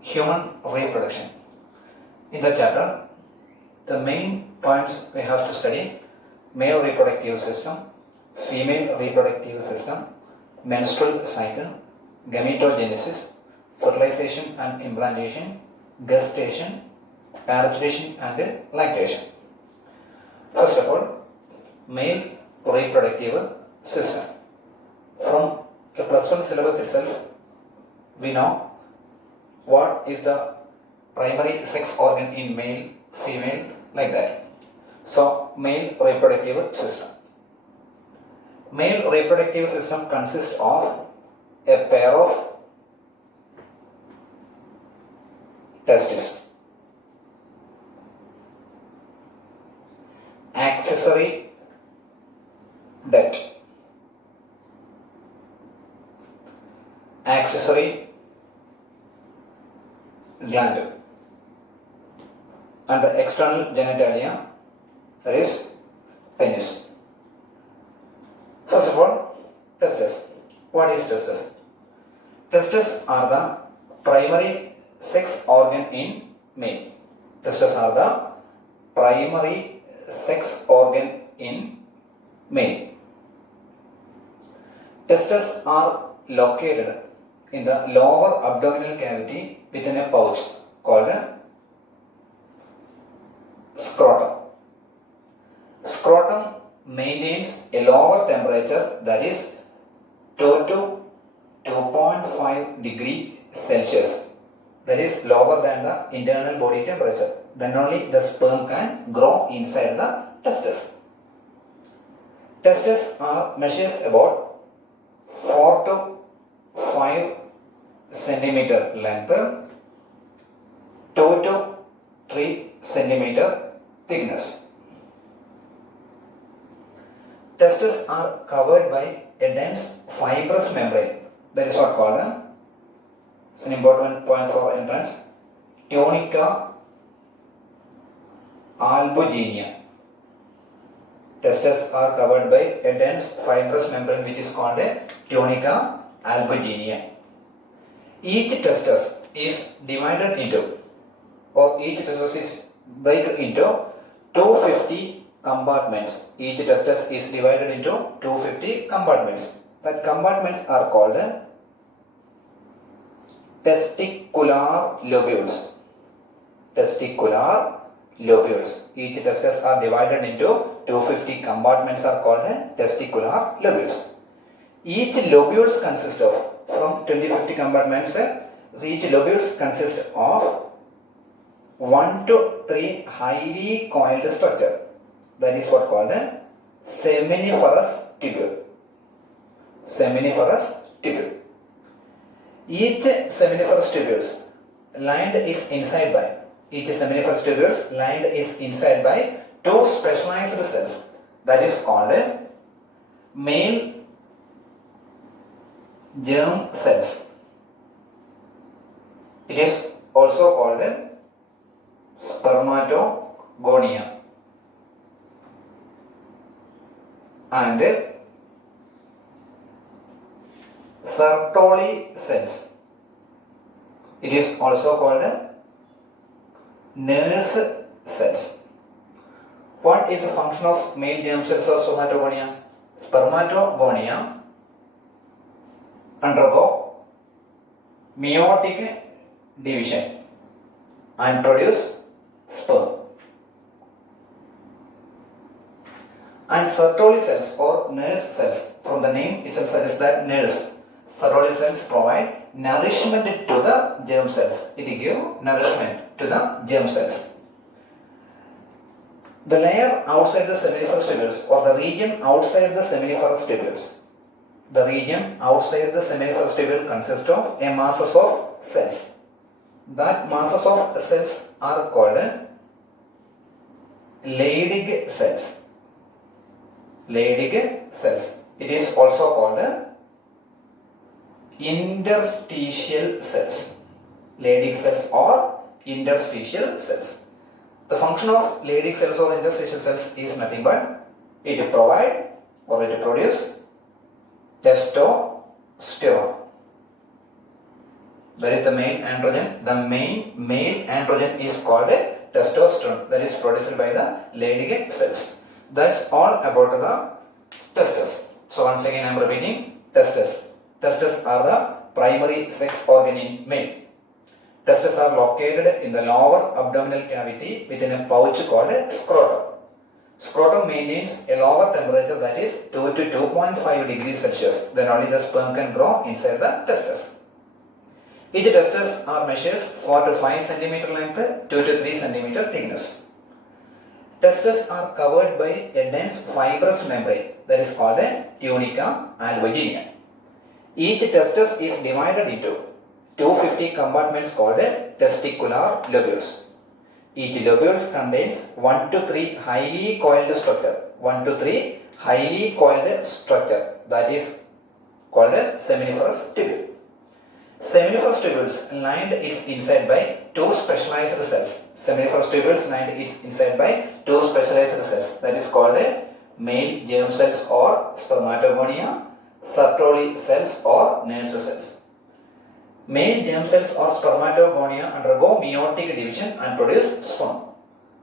human reproduction. In the chapter, the main points we have to study: male reproductive system, female reproductive system, menstrual cycle, gametogenesis, fertilization and implantation, gestation, parentification and lactation. First of all, male reproductive system. From the plus 1 syllabus itself, we know what is the primary sex organ in male, female, like that. So, male reproductive system. Male reproductive system consists of a pair of testes, accessory duct, accessory gland, and the external genitalia, that is penis. First of all, testes. What is testes? Testes are the primary sex organ in male. Testes are the primary sex organ in male. Testes are located in the lower abdominal cavity within a pouch called scrotum. Scrotum maintains a lower temperature, that is 2 to 2.5 degree Celsius, that is lower than the internal body temperature. Then only the sperm can grow inside the testes. Testes are measures about 4 to 5 centimeter length, 2 to 3 centimeter thickness. Testes are covered by a dense fibrous membrane, that is what called it's an important point for entrance, tunica albuginea. Testes are covered by a dense fibrous membrane which is called a tunica albuginea. Each testis is divided into, or each testis is broken into 250 compartments. Each testis is divided into 250 compartments. That compartments are called testicular lobules. Testicular lobules. Each testis are divided into 250 compartments are called testicular lobules. Each lobules consist of, from 20-50 compartments, each lobules consist of 1 to 3 highly coiled structure. That is what called seminiferous tubule. Seminiferous tubule. Each seminiferous tubules lined its inside by, each seminiferous tubules lined its inside by 2 specialized cells. That is called male germ cells. It is also called spermatogonia and Sertoli cells. It is also called nurse cells. What is the function of male germ cells or spermatogonia? Spermatogonia undergo meiotic division and produce sperm. And Sertoli cells or nurse cells, from the name itself suggests that nurse. Sertoli cells provide nourishment to the germ cells. It gives nourishment to the germ cells. The layer outside the seminiferous tubules, or the region outside the seminiferous tubules. The region outside the seminiferous tubule consists of a masses of cells. That masses of cells are called Leydig cells. Leydig cells. It is also called interstitial cells. Leydig cells or interstitial cells. The function of Leydig cells or interstitial cells is nothing but it provide or it produce testosterone. that is the male androgen. The main male androgen is called testosterone, that is produced by the Leydig cells. That's all about the testes. So once again I am repeating, testes. Testes are the primary sex organ in male. Testes are located in the lower abdominal cavity within a pouch called scrotum. Scrotum maintains a lower temperature, that is 2 to 2.5 degrees Celsius. Then only the sperm can grow inside the testes. Each testes are measures 4 to 5 cm length, 2 to 3 cm thickness. Testes are covered by a dense fibrous membrane, that is called a tunica albuginea. Each testis is divided into 250 compartments called testicular lobules. Each lobules contains 1 to 3 highly coiled structure. 1 to 3 highly coiled structure, that is called a seminiferous tubule. Seminiferous tubules lined its inside by two specialized cells. Seminiferous tubules lined its inside by two specialized cells, that is called a male germ cells or spermatogonia, Sertoli cells or Nernst cells. Male germ cells or spermatogonia undergo meiotic division and produce sperm,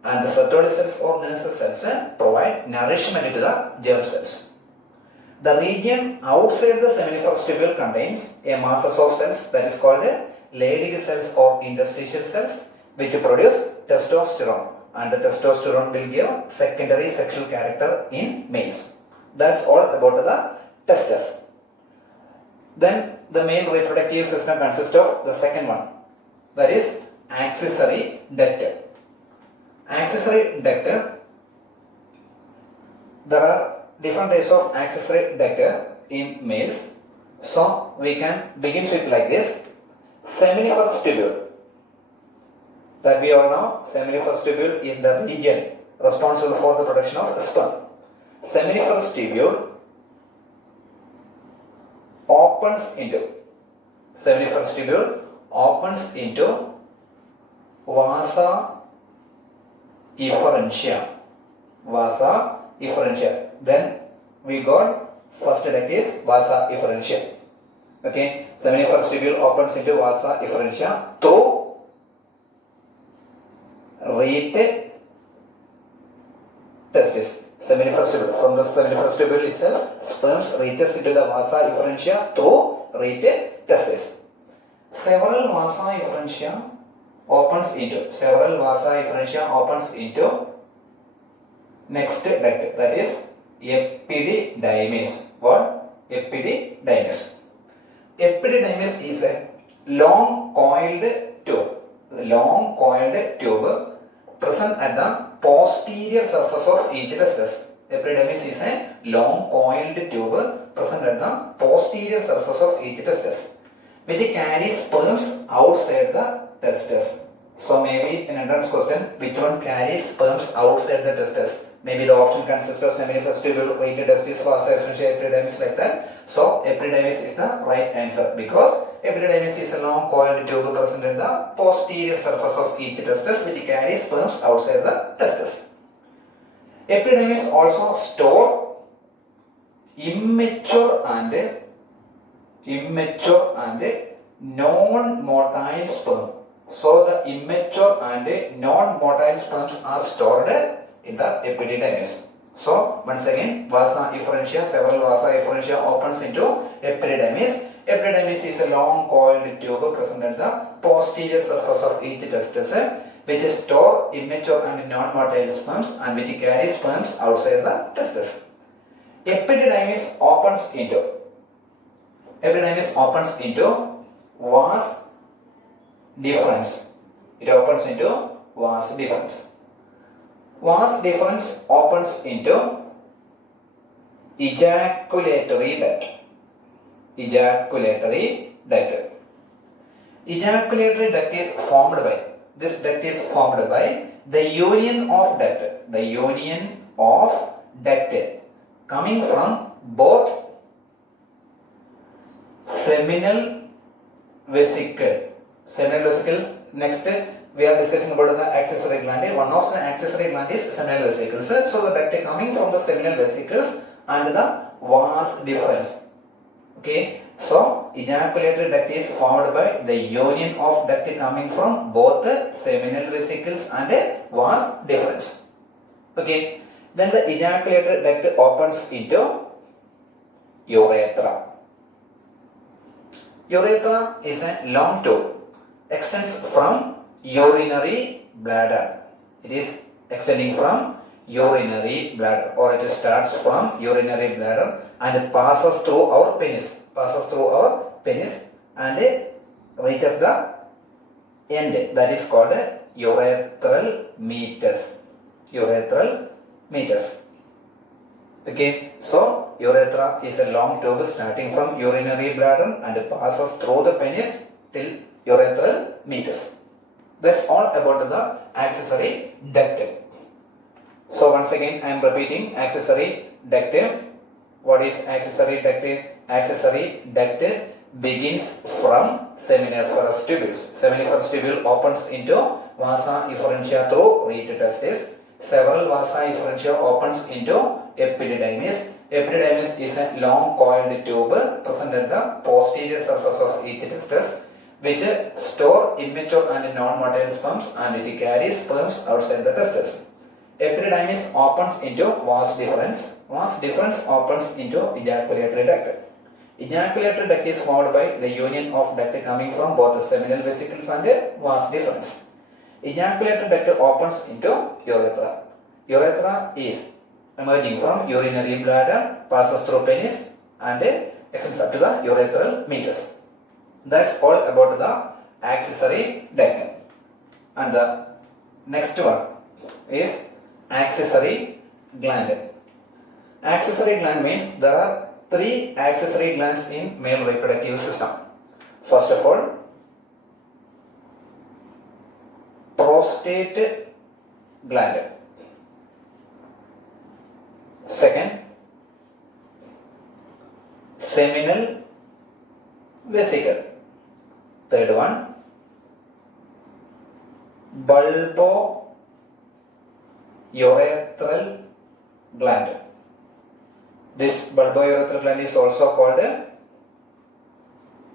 and the Sertoli cells or Nernst cells provide nourishment to the germ cells. The region outside the seminiferous tubule contains a mass of cells, that is called Leydig cells or interstitial cells, which produce testosterone, and the testosterone will give secondary sexual character in males. That's all about the testes. Then the male reproductive system consists of the second one, that is accessory duct. Accessory duct, there are different types of accessory duct in males. So we can begin with like this. Seminiferous tubule, that we all know, seminiferous tubule is the region responsible for the production of sperm. Seminiferous tubule opens into vasa efferentia. Then we got first duct is vasa efferentia. Okay, seminiferous tubule opens into vasa efferentia to reach testis. Seminiferous tubule. From the seminiferous tubule itself, sperms reaches into the vasa efferentia to reach testis. Several vasa efferentia opens into next duct, that is epididymis. What? Epididymis. Epididymis is a long coiled tube present at the posterior surface of each testis. Epididymis is a long coiled tube present at the posterior surface of each testis, which carries sperms outside the testis. So maybe an entrance question, which one carries sperms outside the testis? Maybe the option consists of seminiferous tubule, reated testis, vasa efferentia, epididymis, like that. So epididymis is the right answer, because epididymis is a long coiled tube present in the posterior surface of each testis, which carries sperms outside the testis. Epididymis also store immature and non-motile sperm. So the immature and non-motile sperms are stored in the epididymis. So once again, vasa efferentia, several vasa efferentia opens into epididymis. Epididymis is a long coiled tube present at the posterior surface of each testis, which store immature and non-motile sperms and which carry sperms outside the testis. Epididymis opens into vas deferens. It opens into vas deferens. Vas deferens opens into ejaculatory duct. Ejaculatory duct is formed by, this duct is formed by the union of duct coming from both seminal vesicle. Next we are discussing about the accessory gland. One of the accessory gland is seminal vesicles. So the duct coming from the seminal vesicles and the vas deferens. Okay, So ejaculatory duct is formed by the union of duct coming from both the seminal vesicles and a vas deferens. Okay. Then the ejaculatory duct opens into urethra. Urethra is a long tube, extends from urinary bladder. It is extending from urinary bladder, or it starts from urinary bladder and passes through our penis. And reaches the end, that is called urethral meatus. Okay, so urethra is a long tube starting from urinary bladder and passes through the penis till urethral meatus. That's all about the accessory duct. So once again I am repeating accessory duct. What is accessory duct? Accessory duct begins from seminiferous tubules. Seminiferous tubule opens into vasa efferentia through reed testis. Several vasa efferentia opens into epididymis. Epididymis is a long coiled tube present at the posterior surface of each testis, which store immature and non-motile sperms, and it carries sperms outside the testis. Epididymis opens into vas deferens. Vas deferens opens into ejaculatory duct. Ejaculatory duct is formed by the union of duct coming from both the seminal vesicles and vas deferens. Ejaculatory duct opens into urethra. Urethra is emerging from urinary bladder, passes through penis and extends up to the urethral meatus. That's all about the accessory duct. And the next one is accessory gland. Accessory gland means there are 3 accessory glands in male reproductive system. First of all, prostate gland. Second, seminal vesicle. Third one, bulbourethral gland. This bulbourethral gland is also called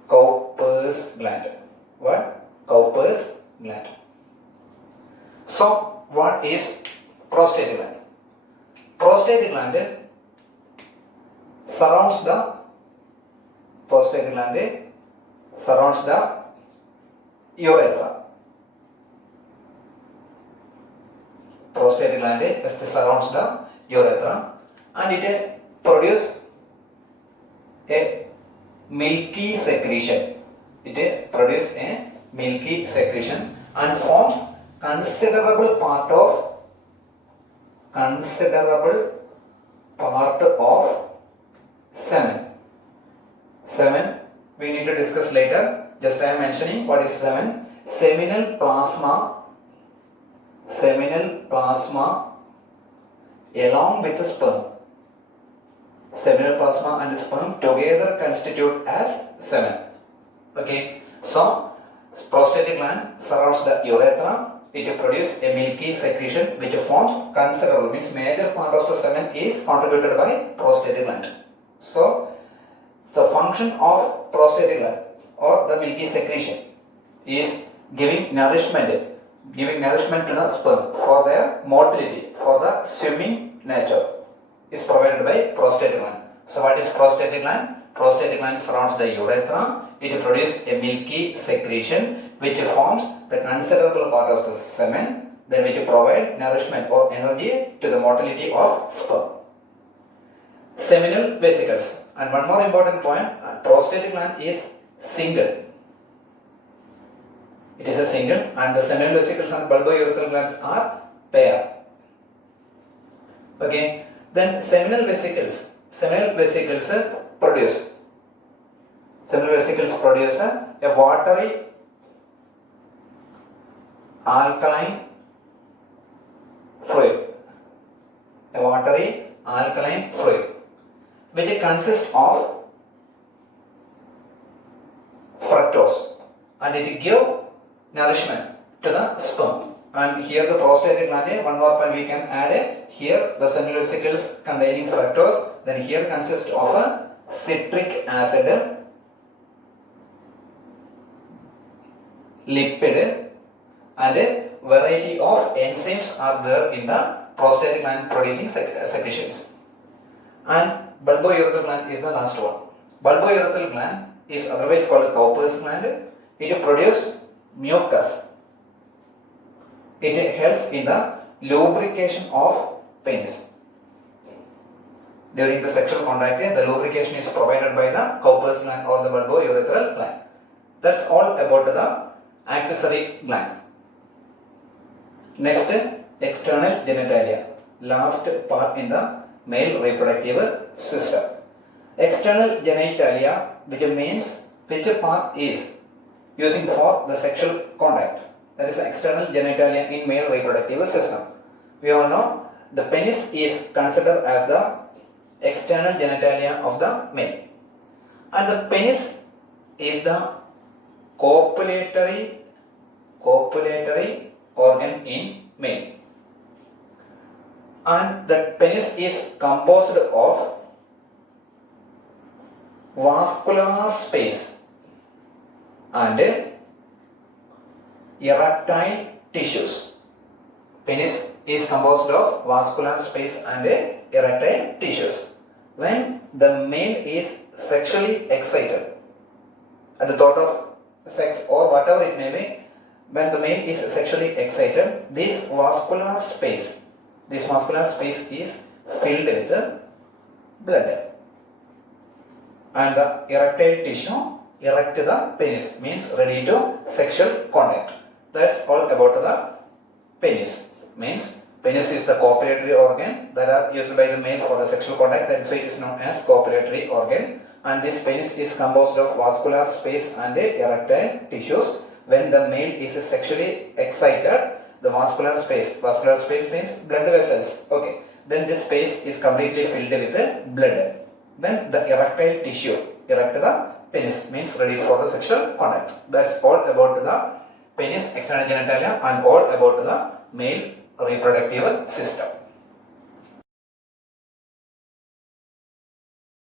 Cowper's gland. What? Cowper's gland. So, what is prostate gland? Prostate gland surrounds the urethra. Prostate gland just surrounds the urethra and it produces a milky secretion. It produces a milky secretion and forms considerable part of semen. Semen we need to discuss later. Just I am mentioning what is semen. Seminal plasma along with the sperm. Seminal plasma and sperm together constitute as semen. Okay, so prostate gland surrounds the urethra. It produces a milky secretion which forms considerable, means major part of the semen is contributed by prostate gland. So the function of prostate gland or the milky secretion is giving nourishment to the sperm for their motility, for the swimming nature is provided by prostate gland. So what is prostate gland? Prostate gland surrounds the urethra. It produces a milky secretion which forms the considerable part of the semen, then which provide nourishment or energy to the motility of sperm. Seminal vesicles. And one more important point, prostate gland is single. It is a single, and the seminal vesicles and bulbourethral glands are pair. Okay. Then seminal vesicles produce a watery alkaline fluid which consists of fructose, and it gives nourishment to the sperm. And here the prostate gland, one more point we can add, here the seminal vesicles containing fructose, then here consists of a citric acid lipid, and a variety of enzymes are there in the prostate gland producing secretions. And bulbourethral gland is the last one. Bulbourethral gland is otherwise called Cowper's gland. It produces mucus. It helps in the lubrication of penis. During the sexual contact, the lubrication is provided by the Cowper's gland or the bulbourethral gland. That's all about the accessory gland. Next, external genitalia. Last part in the male reproductive system. External genitalia, which means which part is using for the sexual contact. That is external genitalia in male reproductive system. We all know the penis is considered as the external genitalia of the male, and the penis is the copulatory organ in male, and the penis is composed of vascular space and erectile tissues. Penis is composed of vascular space and erectile tissues. When the male is sexually excited at the thought of sex or whatever it may be, when the male is sexually excited, this vascular space is filled with blood, and the erectile tissue erect the penis, means ready to sexual contact. That's all about the penis. Means penis is the copulatory organ that are used by the male for the sexual contact. That's why it is known as copulatory organ. And this penis is composed of vascular space and erectile tissues. When the male is sexually excited, the vascular space means blood vessels. Okay. Then this space is completely filled with blood. Then the erectile tissue, erect the penis, means ready for the sexual contact. That's all about the penis, external genitalia, and all about the male reproductive system.